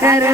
sagar